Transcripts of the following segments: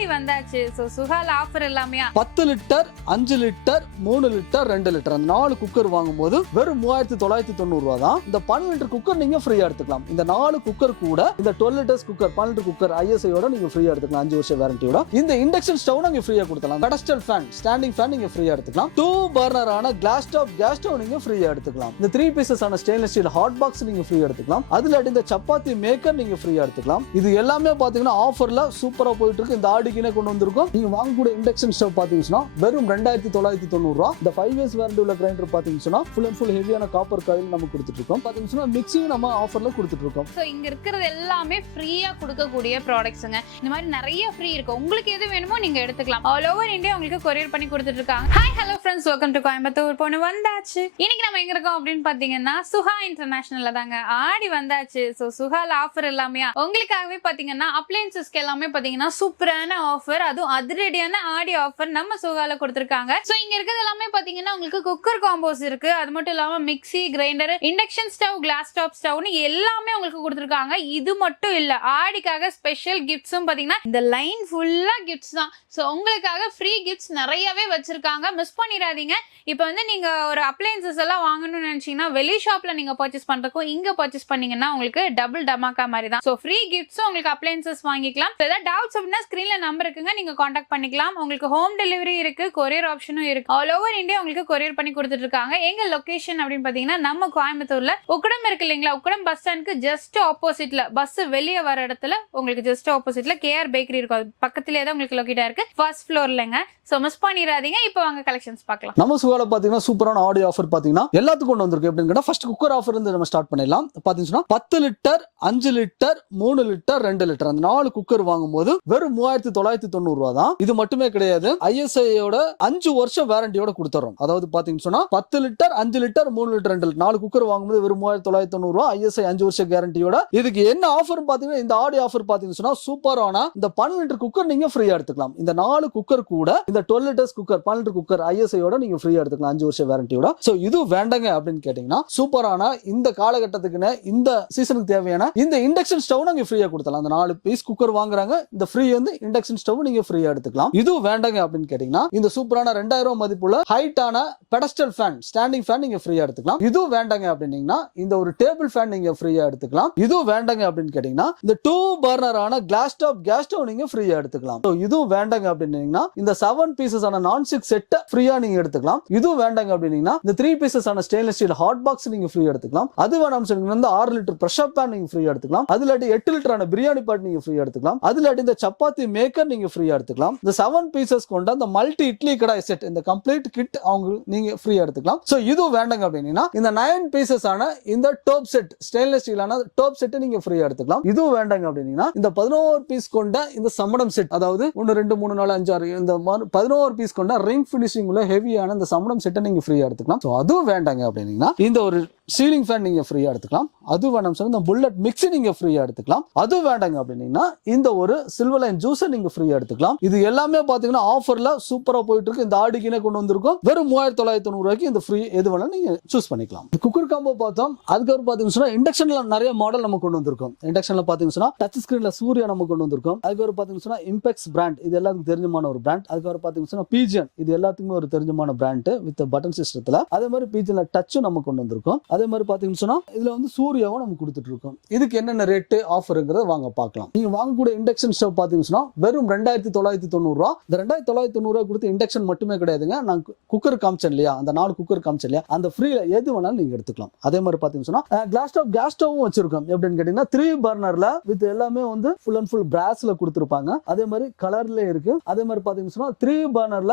ஆடி வந்தாச்சு. So சுகால offer எல்லாமே 10 litre 5 litre 3 litre 2 litre அந்த 4 குக்கர் வாங்கும்போது வெறும் 3990 ரூபா தான். இந்த 12 லிட்டர் குக்கர் நீங்க ஃப்ரீயா எடுத்துக்கலாம். இந்த 4 குக்கர் கூட இந்த 12 லிட்டர்ஸ் குக்கர் 12 லிட்டர் குக்கர் ஐஎஸ்ஐயோட நீங்க ஃப்ரீயா எடுத்துக்கலாம். 5 வருஷம் வாரண்டியோட. இந்த இண்டக்ஷன் ஸ்டவ் நீங்க ஃப்ரீயா கொடுக்கலாம். பெடஸ்டல் ஃபேன் ஸ்டாண்டிங் ஃபேன் நீங்க ஃப்ரீயா எடுத்துக்கலாம். 2 பர்னர் ஆன கிளாஸ் டாப் கேஸ் ஸ்டவ் நீங்க ஃப்ரீயா எடுத்துக்கலாம். இந்த 3 பீசஸ் ஆன ஸ்டெயின்லெஸ் ஸ்டீல் ஹாட் பாக்ஸ் நீங்க ஃப்ரீயா எடுத்துக்கலாம். அதுல இந்த சப்பாத்தி மேக்கர் நீங்க ஃப்ரீயா எடுத்துக்கலாம். இது எல்லாமே பாத்தீங்கன்னா ஆஃபர்ல சூப்பரா போயிட்டு இருக்கு. இந்த ஆடிக்குனே கொண்டு வந்திருக்கோம். நீங்க வாங்கக்கூடிய இண்டக்ஷன் ஸ்டவ் பாத்தீங்கன்னா வெறும் 2990 ரூபா. இந்த 5 இயர்ஸ் வாரண்டி உள்ள கிரைண்டர் பாத்தீங்கன்னா ஃபுல் அண்ட் ஃபுல் ஹெவியான காப்பர் காயில் நம்ம கொடுத்துட்டு இருக்கோம். பாத்தீங்கன்னா மிக்ஸியும் நம்ம ஆஃபர்ல கொடுத்துட்டு இருக்கோம். சோ இங்க இருக்கிறது எல்லாமே ஃப்ரீயா கொடுக்கக்கூடிய ப்ராடக்ட்ஸ்ங்க. இந்த மாதிரி நிறைய ஃப்ரீ இருக்கு. உங்களுக்கு எது வேணுமோ நீங்க எடுத்துக்கலாம். ஆல் ஓவர் இந்தியா உங்களுக்கு கொரியர் பண்ணி கொடுத்துட்டு இருக்காங்க. Hi hello friends, welcome to Coimbatore பொண்ணு வந்தாச்சு. இன்னைக்கு நம்ம எங்க இருக்கோம் அப்படின்னு பாத்தீங்கன்னா சுஹா இன்டர்நேஷனல்ல தாங்க. ஆடி வந்தாச்சு. சோ சுஹால ஆஃபர் எல்லாமே உங்களுக்காகவே பாத்தீங்கன்னா அப்ளையன்சஸ்க்கு எல்லாமே பாத்தீங்கன்னா சூப்பரான ஆஃபர், அதுவும் அதிரடியான ஆடி ஆஃபர் நம்ம சுஹால கொடுத்திருக்காங்க. சோ இங்க இருக்கிறது எல்லாமே பாத்தீங்கன்னா உங்களுக்கு குக்கர் காம்போஸ் இருக்கு. அது மட்டும் இல்லாம mixie, grinder, induction stove, glass top ஸ்டவ்னு எல்லாமே உங்களுக்கு கொடுத்திருக்காங்க. இது மட்டும் இல்ல, ஆடிக்காக ஸ்பெஷல் கிஃப்ட்ஸும் பாத்தீங்கன்னா இந்த லைன் ஃபுல்லா கிஃப்ட்ஸ் தான். சோ உங்களுக்காக ஃப்ரீ கிஃப்ட்ஸ் நிறையவே வச்சிருக்காங்க. மிஸ் பண்ணிடாதீங்க. இப்போ வந்து நீங்க ஒரு அப்ளையன்சஸ் எல்லாம் வாங்கணும்னு நினைச்சீங்கன்னா வெளி ஷாப்ல நீங்க பர்ச்சேஸ் பண்றதுக்கும் இங்க பர்ச்சேஸ் பண்ணீங்கன்னா உங்களுக்கு டபுள் டமாக்கா மாதிரி தான். சோ ஃப்ரீ கிஃப்ட்ஸும் உங்களுக்கு அப்ளையன்சஸ் வாங்கிக்கலாம். ஏதாவது டவுட்ஸ் அப்படின்னா ஸ்கிரீன்ல நம்பர் இருக்குங்க, நீங்க காண்டாக்ட் பண்ணிக்கலாம். உங்களுக்கு ஹோம் டெலிவரி இருக்கு, கொரியர் ஆப்ஷனும் இருக்கு. ஆல் ஓவர் இந்தியா உங்களுக்கு கொரியர் பண்ணி கொடுத்துட்டு இருக்காங்க. எங்க லொகேஷன் அப்படின்னு பாத்தீங்கன்னா நம்ம கோயம்புத்தூர்ல உக்கடம் இருக்கு இல்லைங்களா, உக்கடம் பஸ் ஸ்டாண்டுக்கு ஜஸ்ட் ஆப்போசிட்ல, பஸ் வெளியே வர இடத்துல உங்களுக்கு ஜஸ்ட் ஆப்போசிட்ல கேஆர் பேக்கரி இருக்கும். அது பக்கத்திலே தான் உங்களுக்கு லொகேட்டா இருக்கு, ஃபர்ஸ்ட் ஃப்ளோர்லங்க. சோ மிஸ் பண்ணிடாதீங்க. இப்போ வாங்க கலெக்ஷன்ஸ் பார்க்கலாம். நம்ம சுகால பாத்தீங்கன்னா சூப்பரான ஆடி ஆஃபர் பாத்தீங்கன்னா எல்லாத்துக்கும் கொண்டு வந்திருக்கு. எப்படின்னு ஃபர்ஸ்ட் குக்கர் ஆஃபர் இருந்து நம்ம ஸ்டார்ட் பண்ணிடலாம். பாத்தீங்கன்னா 10 லிட்டர் 5 லிட்டர் 3 லிட்டர் 2 லிட்டர் அந்த 4 குக்கர் வாங்கும்போது வெறும் 3990 ரூபா தான். இது மட்டுமே கிடையாது, ஐஎஸ்ஐயோட 5 வருஷம் வாரண்டியோட கொடுத்துறோம். அதாவது பாத்தீங்கன்னா 10 litre 5 litre 3 litre 2 litre 4 cooker வாங்கும்போது வெறும் 3990 ரூபா, ஐஎஸ்ஐ 5 வருஷம் கேரண்டியோட. இதுக்கு என்ன ஆஃபர் பாத்தீங்கன்னா இந்த ஆடி ஆஃபர் பாத்தீங்கன்னா சூப்பரான இந்த 12 லிட்டர் குக்கர் நீங்க ஃப்ரீயா எடுத்துக்கலாம். இந்த 4 குக்கர் கூட இந்த 12 லிட்டர்ஸ் குக்கர் 12 லிட்டர் குக்கர் ஐஎஸ்ஐயோட நீங்க ஃப்ரீயா எடுத்துக்கலாம் 5 வருஷம் வாரண்டியோட. சோ இது வேண்டாங்க அப்படின்னு கேட்டீங்கன்னா சூப்பரான இந்த காலகட்டத்துக்கு இந்த சீசனுக்கு தேவையான இந்த இண்டக்ஷன் ஸ்டவ் நீங்க ஃப்ரீயா கொடுத்தலாம். அந்த 4 பீஸ் குக்கர் வாங்குறாங்க, இந்த ஃப்ரீ வந்து இண்டக்ஷன் ஸ்டவ் நீங்க ஃப்ரீயா எடுத்துக்கலாம். இது வேண்டாங்க அப்படின்னு கேட்டீங்கன்னா இந்த சூப்பரான 2000 ரூபாய் மதிப்புள்ள ஹைட்டான பெடஸ்டல் ஃபேன் ஸ்டாண்டிங் ஃபேன் நீங்க ஃப்ரீயா எடுத்துக்கலாம். இது வேண்டாங்க அப்படின்னீங்கன்னா இந்த ஒரு டேபிள் ஃபேன் நீங்க ஃப்ரீயா எடுத்துக்கலாம். இது வேண்டாங்க அப்படின்னு கேட்டீங்கன்னா இந்த 2 பர்னர் ஆன கிளாஸ் டாப் கேஸ் ஸ்டவ் நீங்க ஃப்ரீயா எடுத்துக்கலாம். இது வேண்டாங்க அப்படின்னீங்கன்னா இந்த 7 பீசஸ் ஆன நான்-ஸ்டிக் செட் ஃப்ரீயா நீங்க எடுத்துக்கலாம். இது வேண்டாங்க அப்படின்னீங்கன்னா இந்த 3 பீசஸ் ஆன ஸ்டெயின்லெஸ் ஸ்டீல் ஹாட் பாக்ஸ் நீங்க ஃப்ரீ எடுத்துக்கலாம். அது வேணாம் சொன்னீங்கன்னா 6 லிட்டர் பிரஷர் பேன் நீங்க ஃப்ரீ எடுத்துக்கலாம். அதுல 8 லிட்டர் ஆன பிரியாணி பாட் நீங்க ஃப்ரீ எடுத்துக்கலாம். அதுல இந்த சப்பாத்தி மேக்கர் நீங்க ஃப்ரீயா எடுத்துக்கலாம். இந்த 7 பீசஸ் கொண்ட அந்த மல்டி இட்லி கடாய் செட் இந்த கம்ப்ளீட் கிட் அவங்க நீங்க ஃப்ரீயா எடுத்துக்கலாம். சோ இது வேண்டாங்க அப்படின்னா இந்த 9 பீசஸ் ஆன இந்த டாப் செட் ஸ்டெயின்லெஸ் ஸ்டீல் ஆன டாப் செட் நீங்க ஃப்ரீயா எடுத்துக்கலாம். இது வேண்டாங்க அப்படின்னா இந்த 11 பீஸ் கொண்ட இந்த சம்மடம் செட், அதாவது 1 2 3 4 5 6 இந்த 11 பீஸ் கொண்ட ரிங் ஃபினிஷிங் உள்ள ஹெவியான இந்த சம்மடம் செட்டை நீங்க ஃப்ரீயா எடுத்துக்கலாம். சோ அது வேண்டாங்க அப்படின்னா இந்த ஒரு சீலிங் ஃபேன் நீங்க ஃப்ரீயா எடுத்துக்கலாம். அது வேண்டாம் சொன்னா இந்த புல்லட் மிக்ஸி நீங்க ஃப்ரீயா எடுத்துக்கலாம். அது வேண்டாங்க அப்படின்னா இந்த ஒரு சில்வர் லைன் ஜூஸ் நீங்க ஃப்ரீயா எடுத்துக்கலாம். இது எல்லாமே பாத்தீங்கன்னா ஆஃபர்ல சூப்பரா போயிட்டு இருக்கு. இந்த ஆடிக்குனே கொண்டு வந்திருக்கோம். வெறும் 3990 ரூபாய்க்கு இந்த ஃப்ரீ எது வேணாலும் நீங்க சூஸ் பண்ணிக்கலாம். குக்கர் காம்போ பார்த்தோம். அதுக்கப்புறம் பாத்தீங்கன்னா இண்டக்ஷன்ல நிறைய மாடல் நம்ம கொண்டு வந்திருக்கோம். இண்டக்ஷன்ல பாத்தீங்கன்னா டச் ஸ்கிரீன்ல சூர்யா நம்ம கொண்டு வந்திருக்கோம். அதுக்கப்புறம் பாத்தீங்கன்னா இம்பெக்ஸ் பிராண்ட், இது எல்லாத்துக்கும் தெரிஞ்சமான ஒரு பிராண்ட். அதுக்கப்புறம் பாத்தீங்கன்னா பீஜன், இது எல்லாத்துக்குமே ஒரு தெரிஞ்சமான பிராண்ட் வித் பட்டன் சிஸ்டத்துல. அதே மாதிரி பீஜன்ல டச்சும் நம்ம கொண்டு வந்திருக்கோம். அதே மாதிரி பாத்தீங்கன்னா இதுல வந்து சூர்யாவும் நம்ம கொடுத்துட்டு இருக்கோம். இதுக்கு என்னென்ன ரேட் ஆஃபர்ங்கிறத வாங்க பார்க்கலாம். நீங்க வாங்கக்கூடிய இண்டக்ஷன் ஸ்டவ் பாத்தீங்கன்னா வெறும் 2990 ரூபா. இந்த 2990 ரூபாய் கொடுத்து இண்டக்ஷன் மட்டுமே கிடையாதுங்க. நான் குக்கர் காமிச்சேன் இல்லையா, அந்த 4 குக்கர் காமிச்சேன் இல்லையா, அந்த ஃப்ரீல எது வேணாலும் நீங்க எடுத்துக்கலாம். அதே மாதிரி பாத்தீங்கன்னா கிளாஸ் டாப் கேஸ் ஸ்டவும் வச்சிருக்கோம். எப்படின்னு கேட்டீங்கன்னா 3 பர்னர்ல வித் எல்லாமே வந்து ஃபுல் அண்ட் ஃபுல் பிராஸ்ல கொடுத்திருப்பாங்க. அதே மாதிரி கலர்ல இருக்கு. அதே மாதிரி பாத்தீங்கன்னா 3 பர்னர்ல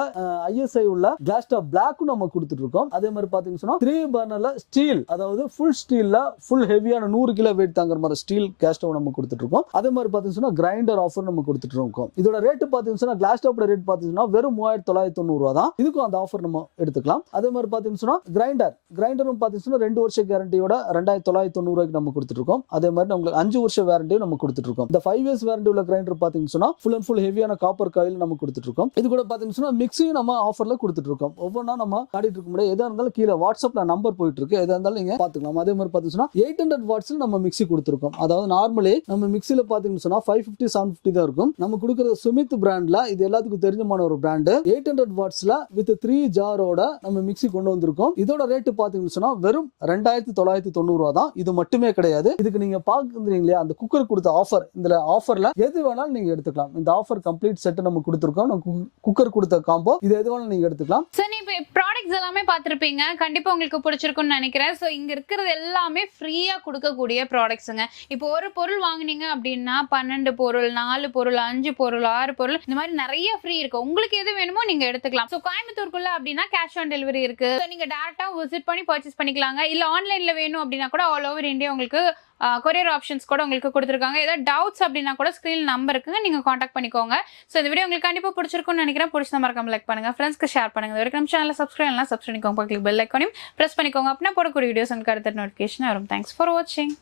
ஐஎஸ்ஐ உள்ள கிளாஸ் டாப் பிளாக்கும் நம்ம கொடுத்துட்டு இருக்கோம். அதே மாதிரி பாத்தீங்கன்னா 3 பர்னர்ல ஸ்டீல், அதாவது ஃபுல் ஸ்டீல்ல ஃபுல் ஹெவியான 100 கிலோ வெயிட் தாங்குற மாதிரி ஸ்டீல் கேஸ் ஸ்டவ் நம்ம கொடுத்துட்டு இருக்கோம். அதே மாதிரி பாத்தீங்கன்னா கிரைண்டர் ஆஃபர் நம்ம கொடுத்துட்டு இருக்கோம். இதோட ரேட் பாத்தீங்கன்னா கிளாஸ் டாப்போட ரேட் பாத்தீங்கன்னா வெறும் 3990 ரூபா தான். இதுக்கும் அந்த ஆஃபர் நம்ம எடுத்துக்கலாம். அதே மாதிரி பாத்தீங்கன்னா கிரைண்டரும் பாத்தீங்கன்னா 2 வருஷம் கேரண்டியோட 2990 ரூபாய்க்கு நம்ம கொடுத்துட்டு இருக்கோம். அதே மாதிரி உங்களுக்கு 5 வருஷம் வாரண்டியும் நம்ம கொடுத்துட்டு இருக்கோம். இந்த 5 இயர்ஸ் வாரண்டி உள்ள கிரைண்டர் பாத்தீங்கன்னா ஃபுல் அண்ட் ஃபுல் ஹெவியான காப்பர் காயில் நம்ம கொடுத்துட்டு இருக்கோம். இது கூட பாத்தீங்கன்னா மிக்ஸியும் நம்ம ஆஃபர்ல கொடுத்துட்டு இருக்கோம். ஒவ்வொன்றா நம்ம காட்டிட்டு இருக்க முடியாது. எதா இருந்தாலும் கீழே வாட்ஸ்அப்ல நம்பர் போயிட்டு இருக்கு, எதா இருந்தாலும் நீங்க பாத்துக்கலாம். அதே மாதிரி பாத்தீங்கன்னா 800 வாட்ஸ்ல நம்ம மிக்ஸி கொடுத்துருக்கோம். அதாவது நார்மலி நம்ம மிக்ஸில பாத்தீங்கன்னா 550 750 தான் இருக்கும். நம்ம கொடுக்க கொடுக்குற சுமித் பிராண்ட்ல இது எல்லாத்துக்கும் தெரிஞ்சமான ஒரு பிராண்ட் 800 வாட்ஸ்ல வித் 3 ஜாரோட நம்ம மிக்ஸி கொண்டு வந்திருக்கோம். இதோட ரேட் பாத்தீங்கன்னு சொன்னா வெறும் 2990 ரூபா தான். இது மட்டுமே கிடையாது. இதுக்கு நீங்க பாக்குறீங்களா அந்த குக்கர் கொடுத்த ஆஃபர், இந்த ஆஃபர்ல எது வேணாலும் நீங்க எடுத்துக்கலாம். இந்த ஆஃபர் கம்ப்ளீட் செட் நம்ம கொடுத்துருக்கோம். குக்கர் கொடுத்த காம்போ இது எது வேணாலும் நீங்க எடுத்துக்கலாம். சார் நீ இப்போ ப்ராடக்ட்ஸ் எல்லாமே பார்த்துருப்பீங்க, கண்டிப்பா உங்களுக்கு பிடிச்சிருக்கும்னு நினைக்கிறேன். ஸோ இங்க இருக்கிறது எல்லாமே ஃப்ரீயா கொடுக்கக்கூடிய ப்ராடக்ட்ஸுங்க. இப்போ ஒரு பொருள் வாங்குனீங்க அப்படின்னா 12 பொருள், 4 பொருள், 5 பொருள், 6 பொருள், இந்த மாதிரி நிறைய ஃப்ரீ இருக்கு. உங்களுக்கு எது வேணுமோ நீங்க எடுத்துக்கலாம். ஸோ கோயம்புத்தூருக்குள்ள அப்படின்னா கேஷ் ஆன் டெலிவரி இருக்கு. ஸோ நீங்க டேரக்டா விசிட் பண்ணி பர்ச்சேஸ் பண்ணிக்கலாங்க. இல்ல ஆன்லைன்ல வேணும் அப்படின்னா கூட ஆல் ஓவர் இந்தியா உங்களுக்கு கொரியர் ஆப்ஷன்ஸ் கூட உங்களுக்கு கொடுத்துருக்காங்க. ஏதாவது டவுட்ஸ் அப்படின்னா கூட ஸ்க்ரீன் நம்பர் இருக்குங்க, நீங்க காண்டாக்ட் பண்ணிக்கோங்க. ஸோ இந்த வீடியோ உங்களுக்கு கண்டிப்பா பிடிச்சிருக்கும்னு நினைக்கிறேன். பிடிச்ச மறக்காம லைக் பண்ணுங்க, ஃப்ரெண்ட்ஸ்க்கு ஷேர் பண்ணுங்க. இது வரைக்கும் நம்ம சேனலை சப்ஸ்கிரைப் பண்ணிக்கோங்க, கிளிக் பெல் ஐக்கானையும் பிரஸ் பண்ணிக்கோங்க. அப்படின்னா போடக்கூடிய வீடியோஸ் உங்களுக்கு அடுத்த நோட்டிஃபிகேஷன் வரும். தேங்க்ஸ் ஃபார் வாட்சிங்.